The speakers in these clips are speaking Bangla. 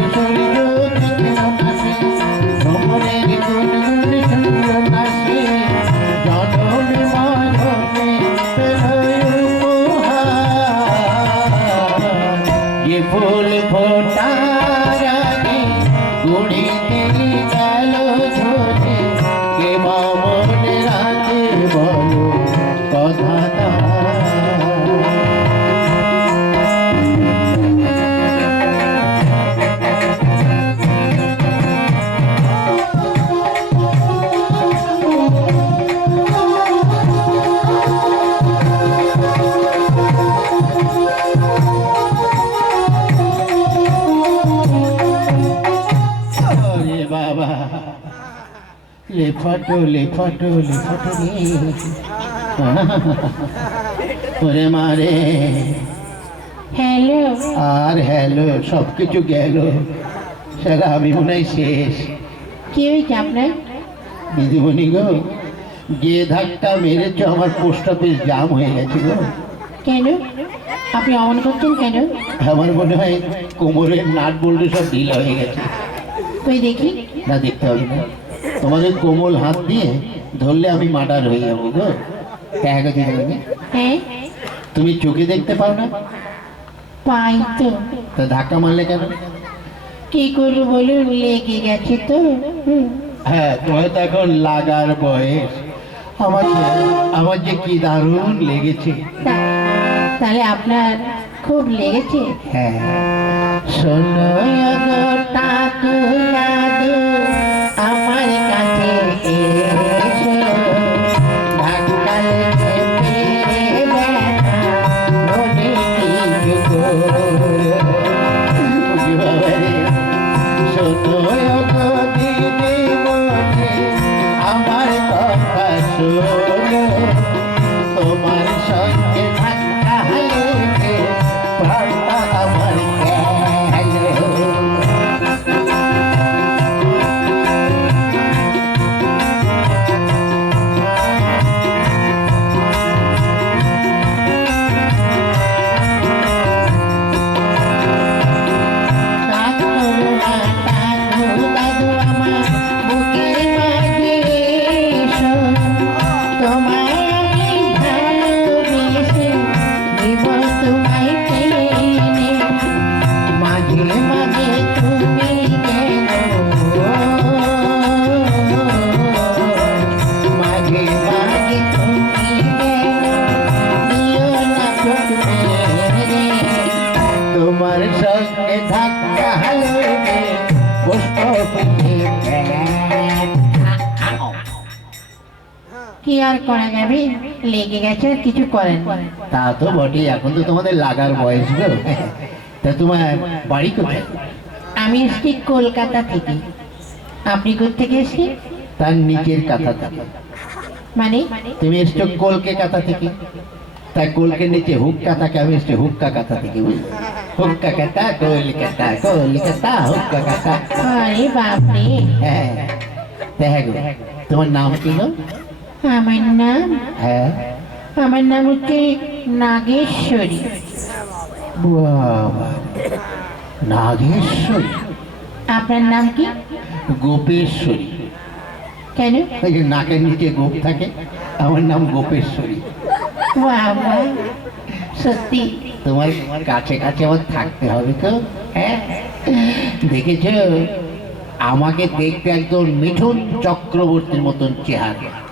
Thank you. লেফাটো লেফাটো রে ওরে মারে হ্যালো। আর হ্যালো সব কিছু গেল। সারা আমি মনে হয় শেষ। কি হয়েছে আপনার? দিদিমণি গো যে ধাক্কা মেরেছ আমার পোস্ট অফিস জাম হয়ে গেছে গো। কেন? আপনি অমন করছেন কেন? আমার মনে হয় কোমরের নাট বল্টু সব ঢিলা হয়ে গেছে। তুই দেখি। না দেখতে হবে না। তোমাদের কোমল হাত দিয়ে ধরলে আমি মার্ডার হয়ে যাব গো। দেখা গেছে হ্যাঁ? তুমি চোখে দেখতে পাও না? পাই তো। তা ধাক্কা মারলে কেন? কি করব বলুন লেগে গেছে তো। হ্যাঁ তোমার তো এখন লাগার বয়স। আমার আমার যে কি দারুণ লেগেছে। তাহলে আপনার খুব লেগেছে? হ্যাঁ। শোনো গো করা যাবে লেগে গেছে কিছু করেন। তা তো বটেই এখন তো তোমাদের লাগার বয়স গো। তা তোমার বাড়ি কোথায়? আমি এসছি কলকাতা থেকে। আপনি থেকে এসছি তার নিচের কাঁথা থাকে। মানে? তুমি এসছো কলকে কাঁথা থেকে। তাই কলকে নিচে হুক্কা থাকে আমি এসছি হুক্কা কাঁথা থেকে বুঝলে? হুক্কা কাটা কলিকাতা কলিকাতা হুক্কা কাটা আরে বাপরে। হ্যাঁ। দেখা তোমার নাম কি আমার নাম হ্যাঁ? আমার নাম হচ্ছে নাগেশ্বরী। বাবা নাগেশ্বরী? আপনার নাম কি? গোপেশ্বরী। কেন? ওই যে নাকের নিচে গোপ থাকে আমার নাম গোপেশ্বরী। বাবা সত্যি। তোমার কাছে কাছে আমার থাকতে হবে তো হ্যাঁ? দেখেছ? আমাকে দেখতে একদম মিঠুন চক্রবর্তীর মতন চেহারা।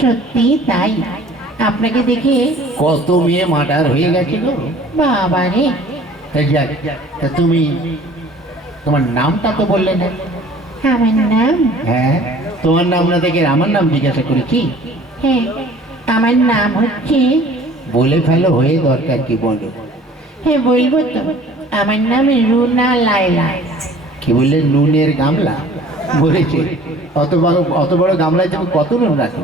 সত্যি তাই? আপনাকে দেখে কত মেয়ে মার্ডার হয়ে গেছে গো বাবা রে তা যাক তা তুমি তোমার নামটা তো বললে না। আমার নাম? হ্যাঁ তোমার নাম না দেখে আমার নাম জিজ্ঞাসা করেছি হ্যাঁ আমার নাম হচ্ছে বলে ফেলো হয়ে দরকার কি বলো? হ্যাঁ বলব তো। আমার নাম রুনা লাইলা কি বললে? নুনের গামলা? বলেছে। অত বড় অত বড় গামলায় তুমি কত নুন রাখো?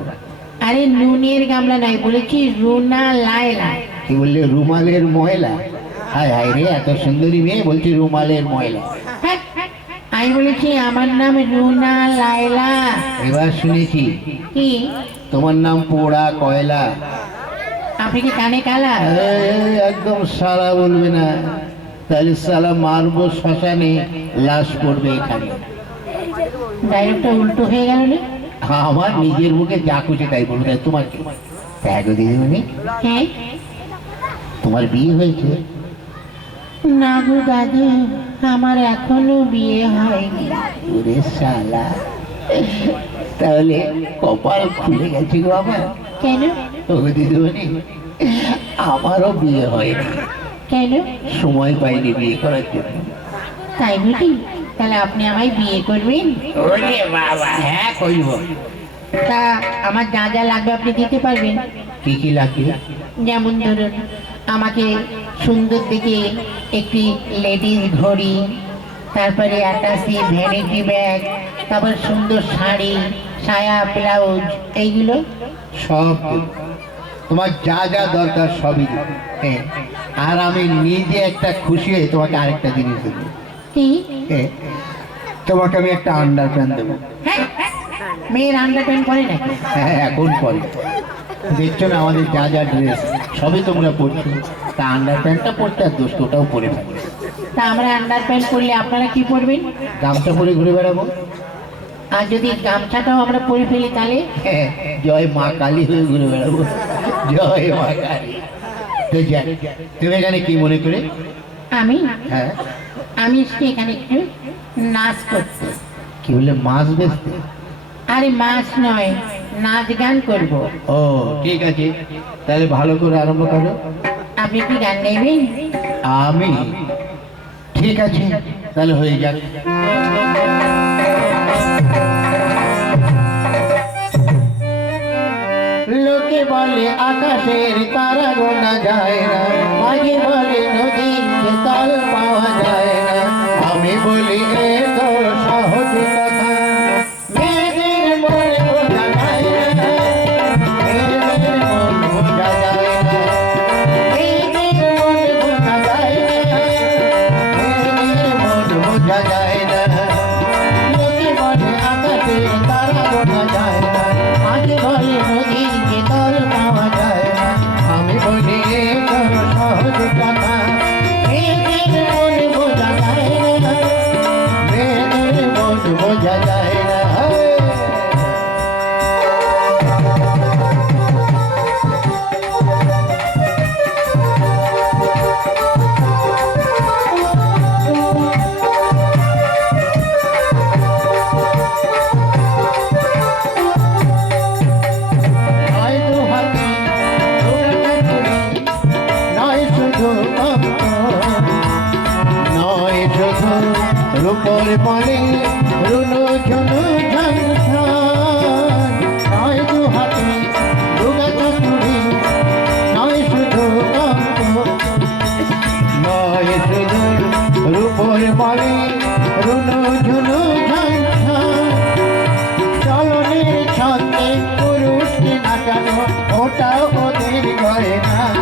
আরে নুনের গামলা নয় বলেছি রুনা লাইলা কি বললে রুমালের ময়লা? হায় হায় রে এত সুন্দরী মেয়ে বলছি রুমালের ময়লা। হ্যাঁ, আমি বলেছি আমার নাম রুনা লাইলা এবার শুনেছি। কি? তোমার নাম পোড়া কয়লা? আপনি কি কানে কালা? একদম সারা বলবে না। তাহলে সালা মারবো শ্মশানে লাশ পড়বে এখানে। ডাইরেক্টটা উল্টো হয়ে গেল না? আমার নিজের মুখে যা খুশি তাই বলব তাই তোমার দেখো দিদিমণি হ্যাঁ তোমার বিয়ে হয়েছে? না গো দাদু আমার এখনও বিয়ে হয়নি। ওরে শালা। তাহলে কপাল খুলে গেছে গো আমার। কেন? ও দিদিমণি আমারও বিয়ে হয়নি। কেন? সময় পাইনি বিয়ে করার জন্য। তাই বুঝি তাহলে আপনি আমায় বিয়ে করবেন? ওরে বাবা হ্যাঁ করব। তা আমার যা যা লাগবে আপনি দিতে পারবেন। কি কি লাগবে? যেমন ধরুন আমাকে সুন্দর দেখে একটি লেডিস ঘড়ি তারপরে অ্যাটাসি ভ্যানিটি ব্যাগ তারপর সুন্দর শাড়ি সায়া ব্লাউজ এইগুলো? সব তোমার যা যা দরকার সবই হ্যাঁ। আর আমি নিজে একটা খুশি হয়ে তোমাকে আরেকটা জিনিস দেবো। কি? হ্যাঁ তোমাকে আমি একটা আন্ডার প্যান্ট দেবো। হ্যাঁ, মেয়ের আন্ডার প্যান্ট পরে নাকি? হ্যাঁ এখন পরে। দেখছ না আমাদের যা যা ড্রেস সবই তোমরা পড়ছো। তা আন্ডার প্যান্টটা পরতে আর দোস্ত ওটাও পরে ফেলো তা আমরা আন্ডার প্যান্ট পরলে আপনারা কি পরবেন গামছা পরে ঘুরে বেড়াবো। আর যদি গামছাটাও আমরা পরে ফেলি তাহলে? হ্যাঁ, জয় মা কালী হয়ে ঘুরে বেড়াবো। জয় মা কালী। তুমি এখানে কি মনে করে? আমি? হ্যাঁ। আমি এসছি এখানে একটু নাচ করতে কি বলে মাছ বেচতে? আরে মাছ নয় নাচ গান করব। ও ঠিক আছে। তাহলে ভালো করে আরম্ভ করো। আপনি কি গান গাইবেন? আমি? ঠিক আছে তাহলে হয়ে যাক। লোকে বলে আকাশের তারা গোনা যায় না। ওটা ওদের ঘরে না।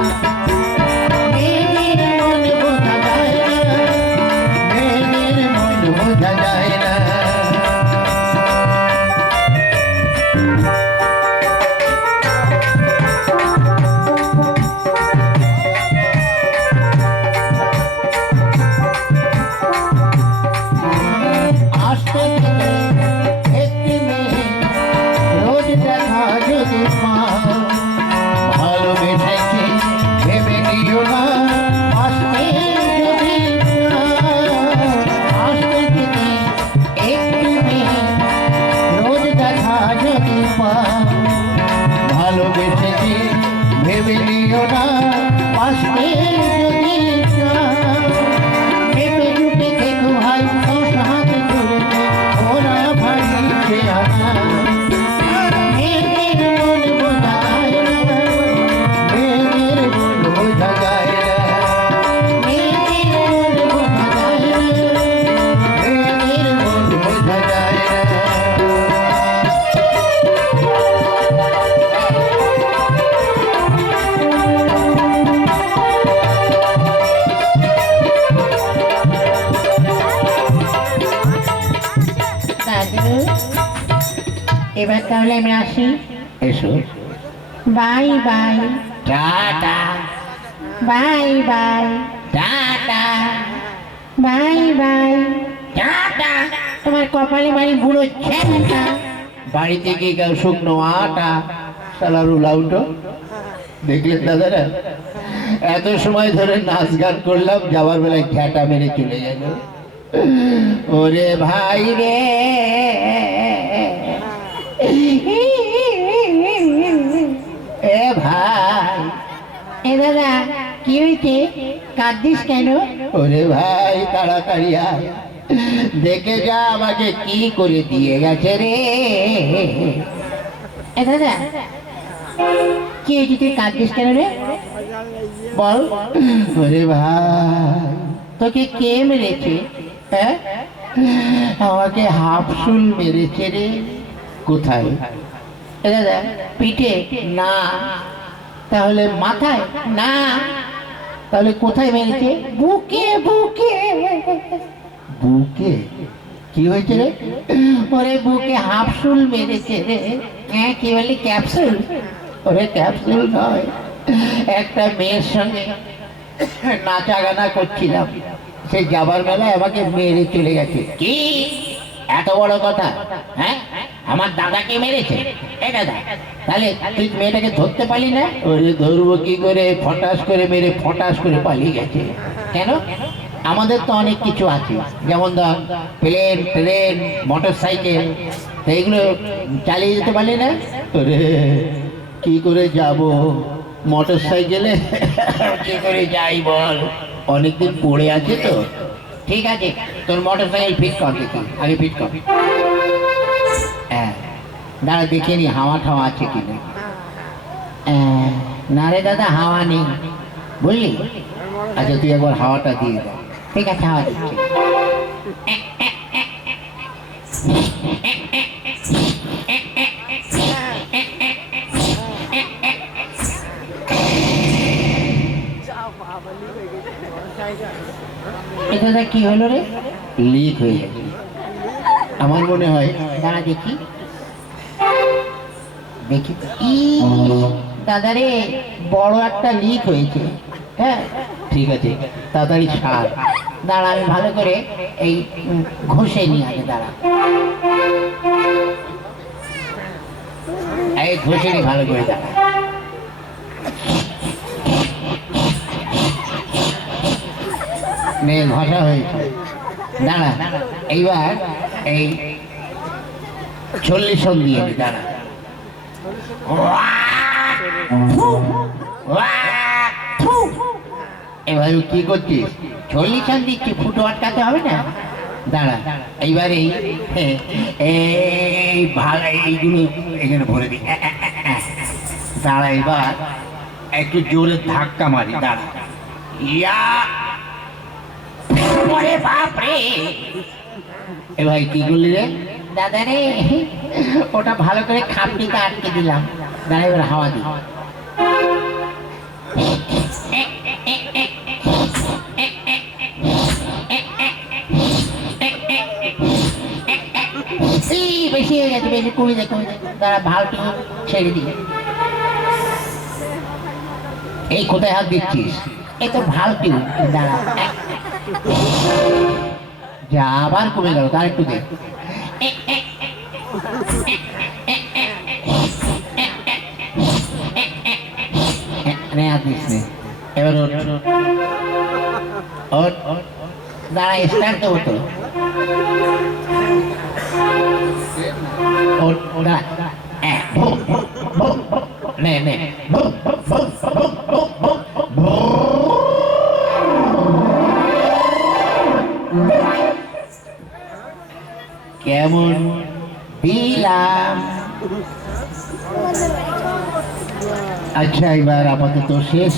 এবার তাহলে আমি আসি। এসো। Bye bye. Tata. Bye bye. Tata. Bye bye. Tata. তোমার কপালে বাড়ি বুড়ো ছেলেটা। বাড়িতে গিয়ে গেল শুকনো আটা। সালারু লাউটো দেখলেন দাদারা? এত সময় ধরে নাচ গান করলাম যাবার বেলায় ঘ্যাটা মেরে চলে গেল। ওরে ভাই রে। এ ভাই। এ দাদা কি হয়েছে কাঁদিস কেন? ওরে ভাই তাড়াতাড়ি আয়। দেখে যা আমাকে কি করে দিয়ে গেছে রে। এ দাদা কি হয়েছে তুই কাঁদিস কেন রে? বল। ওরে ভাই। তোকে কে মেরেছে? হ্যাঁ? আমাকে হাফ চুল মেরেছে রে। কোথায়? দাদা, পিঠে? না। তাহলে মাথায়? না। তাহলে কোথায় মেরেছে? বুকে বুকে। বুকে? কি হয়েছে রে? ওরে বুকে হাফসুল মেরেছে রে। হ্যাঁ কি বলি ক্যাপসুল? ওরে ক্যাপসুল নয়। একটা মেয়ের সঙ্গে নাচা গানা করছিলাম। সেই যাবার বেলায় আমাকে মেরে চলে গেছে। কি? এত বড় কথা হ্যাঁ? আমার দাদাকে মেরেছে? তাহলে তুই মেয়েটাকে ধরতে পারলি না? ওরে ধরবো কি করে? ফটাস করে মেরে ফটাস করে পালিয়ে গেছে। কেন? আমাদের তো অনেক কিছু আছে যেমন ধর প্লেন ট্রেন মোটর সাইকেল তো এগুলো চালিয়ে যেতে পারলি না? ওরে কি করে যাব? মোটর সাইকেলে কি করে যাই বল? অনেকদিন পড়ে আছে তো। ঠিক আছে তোর মোটর সাইকেল ফিট কর দেখি আগে ফিট কর। হ্যাঁ দাঁড়া দেখে নি হাওয়া ঠাওয়া আছে কিনা হ্যাঁ, না রে দাদা হাওয়া নেই। বুঝলি আচ্ছা তুই একবার হাওয়াটা দিয়ে দে। ঠিক আছে হাওয়া দিচ্ছি। দাদা কি হলো রে? লিক হয়ে গেছে আমার মনে হয় দাঁড়া দেখি। দেখি। দাদা রে বড় একটা লিক হয়েছে। হ্যাঁ? ঠিক আছে তাড়াতাড়ি সার। দাঁড়া আমি ভালো করে এই ঘষে নিয়ে আগে দাঁড়া। এই ঘষে নিয়ে ভালো করে দাঁড়া। নে ঘষা হয়েছে। দাঁড়া এইবার এই চল্লিশ দিয়ে নি দাঁড়া। এবার কি করছিস? চল্লিশ রান দিচ্ছি ফুটো আটকাতে হবে না? দাঁড়া এইবার এই এই ভালো এইগুলো এখানে ভরে দিই। দাঁড়া এবার একটু জোরে ধাক্কা মারি দাঁড়া। ইয়া! ওরে বাপ রে এ ভাই কি করলি রে? দাদা রে ওটা ভালো করে খাপটিতে আটকে দিলাম। দাঁড়া এবার হাওয়া বেশি হয়ে গেছে বেশি কমে যায় কমে যায় দাঁড়া ভালটু ছেড়ে দিই। এই কোথায় হাত দিচ্ছিস? এই তো ভালটু দাঁড়া। যা আবার কমে গেল তার একটু দেখ নে হাত দিস নে এবার ওঠ ওঠ দাঁড়া স্টার্ট দেবো তো ওঠ দাঁড়া হ্যাঁ, ভো, ভো, ভো, ভো। নে নে কেমন? দিলাম আচ্ছা এবার আপাতত শেষ।